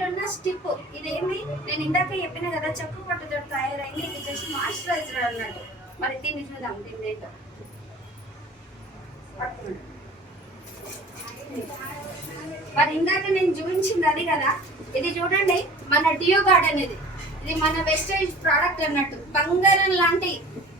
ఇందులో ఉన్న స్టిప్ ఇదేమి నేను ఇందాక చెప్పిన కదా చెక్కు పట్టుతో తయారైంది. ఇది జస్ట్ మాయిశ్చరైజర్ అన్నట్టు. మరి దీన్ని చూద్దాం, దీన్ని ఏంటో మరి ఇందాక నేను చూపించింది అది కదా. ఇది చూడండి, మన డియో గార్డెన్. ఇది మన వెస్టేజ్ ప్రోడక్ట్ అన్నట్టు. బంగారం లాంటి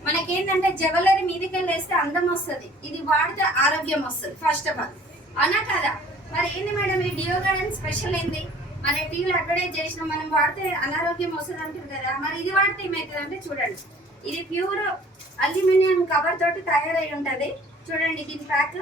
మనకేంటంటే జ్యువెలరీ మీదకి వేస్తే అందం వస్తుంది, ఇది వాడితే ఆరోగ్యం వస్తుంది. ఫస్ట్ ఆఫ్ ఆల్ అనా కదా. మరి ఏంది మేడం ఈ డియో గార్డెన్ స్పెషల్ ఏంది? మన టీవీలో అడ్వర్టైజ్ చేసిన మనం వాడితే అనారోగ్యం వస్తుంది అంటారు కదా. మరి ఇది వాడితే ఏమవుతుంది అంటే చూడండి, ఇది ప్యూర్ అల్యూమినియం కవర్ తోటి తయారై ఉంటది. చూడండి దీని ప్యాక్.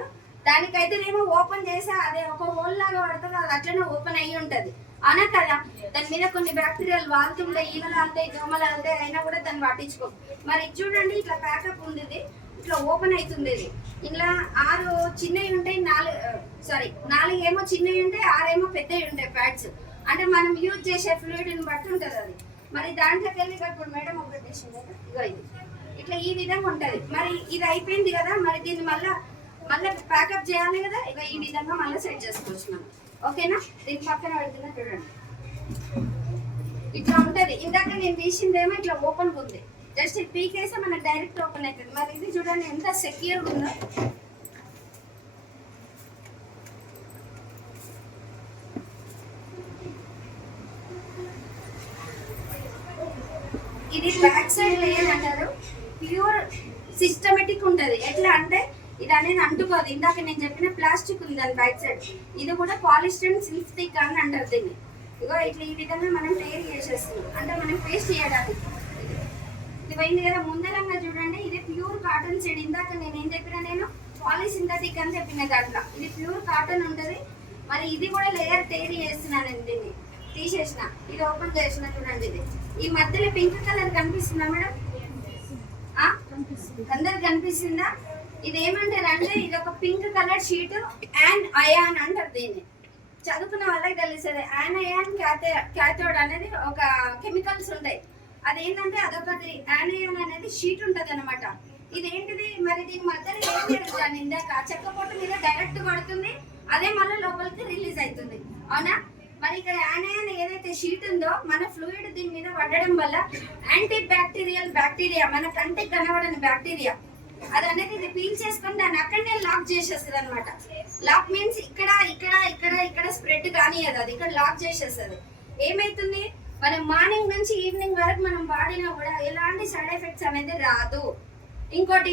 దానికైతేనేమో ఓపెన్ చేసా అదే ఒక హోల్ లాగా పడుతుంది, అది అట్లనే ఓపెన్ అయ్యి ఉంటది అనా కదా. దాని మీద కొన్ని బ్యాక్టీరియాలు వాళ్తుంటాయి, ఈగలు ఆల్తాయి, దోమలు ఆల్తాయి, అయినా కూడా దాన్ని పట్టించుకో. మరి చూడండి ఇట్లా ప్యాకప్ ఉంది, ఇది ఇట్లా ఓపెన్ అవుతుంది. ఇది ఇలా 6 చిన్నవి ఉంటాయి, 4 ఏమో చిన్నవి ఉంటాయి, 6 ఏమో పెద్దవి ఉంటాయి ప్యాడ్స్. అంటే మనం యూజ్ చేసే ఫ్లూయిడ్ని బట్టి ఉంటుంది అది. మరి దాంట్లోకి వెళ్ళి ఇప్పుడు మేడం ఒకటి చేసింది, ఇగో ఇది ఇట్లా ఈ విధంగా ఉంటది. మరి ఇది అయిపోయింది కదా, మరి దీన్ని మళ్ళీ ప్యాకప్ చేయాలి కదా. ఇక ఈ విధంగా మళ్ళీ సెట్ చేసుకోవచ్చు మనం. ఓకేనా? దీని పక్కన పెడుతున్నా చూడండి, ఇట్లా ఉంటది. ఇందాక నేను తీసిందేమో ఇట్లా ఓపెన్ ఉంది, జస్ట్ పీకేస్తే మనకు డైరెక్ట్ ఓపెన్ అవుతుంది. మరి ఇది చూడండి ఎంత సెక్యూర్ ఉందో. ఇది బ్యాక్ సైడ్ లేయర్ అంటారు, ప్యూర్ సిస్టమేటిక్ ఉంటది. ఎట్లా అంటే ఇది అనేది అంటుకోదు. ఇందాక నేను చెప్పిన ప్లాస్టిక్ ఉంది దాని బ్యాక్ సైడ్, ఇది కూడా పాలిస్టర్ సిల్క్ స్టిక్ అని అంటారు దీన్ని. ఇగో ఇట్లా ఈ విధంగా మనం తయారు చేసేస్తున్నాం, అంటే మనం పేస్ట్ చేయడానికి. ఇది పోయింది కదా. ముందరంగా చూడండి, ఇది ప్యూర్ కాటన్ సైడ్. ఇందాక నేను ఏం చెప్పినా, నేను పాలిసింథటిక్ అని చెప్పిన దాంట్లో ఇది ప్యూర్ కాటన్ ఉంటది. మరి ఇది కూడా లేయర్ తయారు చేస్తున్నాను నేను. దీన్ని తీసేసిన, ఇది ఓపెన్ చేసిన. చూడండి ఇది ఈ మధ్యలో పింక్ కలర్ కనిపిస్తుందా మేడం? అందరికి కనిపిస్తుందా? ఇది ఏమంటారు అంటే ఇది ఒక పింక్ కలర్ షీట్ అండ్ అయాన్ అంటారు దీన్ని. చదువుకున్న వాళ్ళకి తెలుస్తుంది. యానయాన్ క్యాథోడ్ అనేది ఒక కెమికల్స్ ఉంటాయి. అదేంటంటే అదొకటి యానయాన్ అనేది షీట్ ఉంటది అనమాట. ఇదేంటిది మరి దీని మధ్యలో ఏం జరుగుతుంది? ఇందాక చెక్క పొట్టు మీద డైరెక్ట్ పడుతుంది, అదే మళ్ళీ లోపలికి రిలీజ్ అవుతుంది, అవునా? మరి ఇక్కడ యానయాన్ ఏదైతే షీట్ ఉందో మన ఫ్లూయిడ్ దీని మీద పడడం వల్ల యాంటీ బ్యాక్టీరియా మన కంటికి కనబడని బ్యాక్టీరియా అది అనేది ఇది పీల్ చేసుకొని దాన్ని అక్కడనే లాక్ చేసేస్తుంది అనమాట. లాక్ మీన్స్ ఇక్కడ స్ప్రెడ్ కానీ అది ఇక్కడ లాక్ చేసేస్తుంది. ఏమైతుంది, మనం మార్నింగ్ నుంచి ఈవినింగ్ వరకు మనం వాడినా కూడా ఎలాంటి సైడ్ ఎఫెక్ట్స్ అనేది రాదు. ఇంకోటి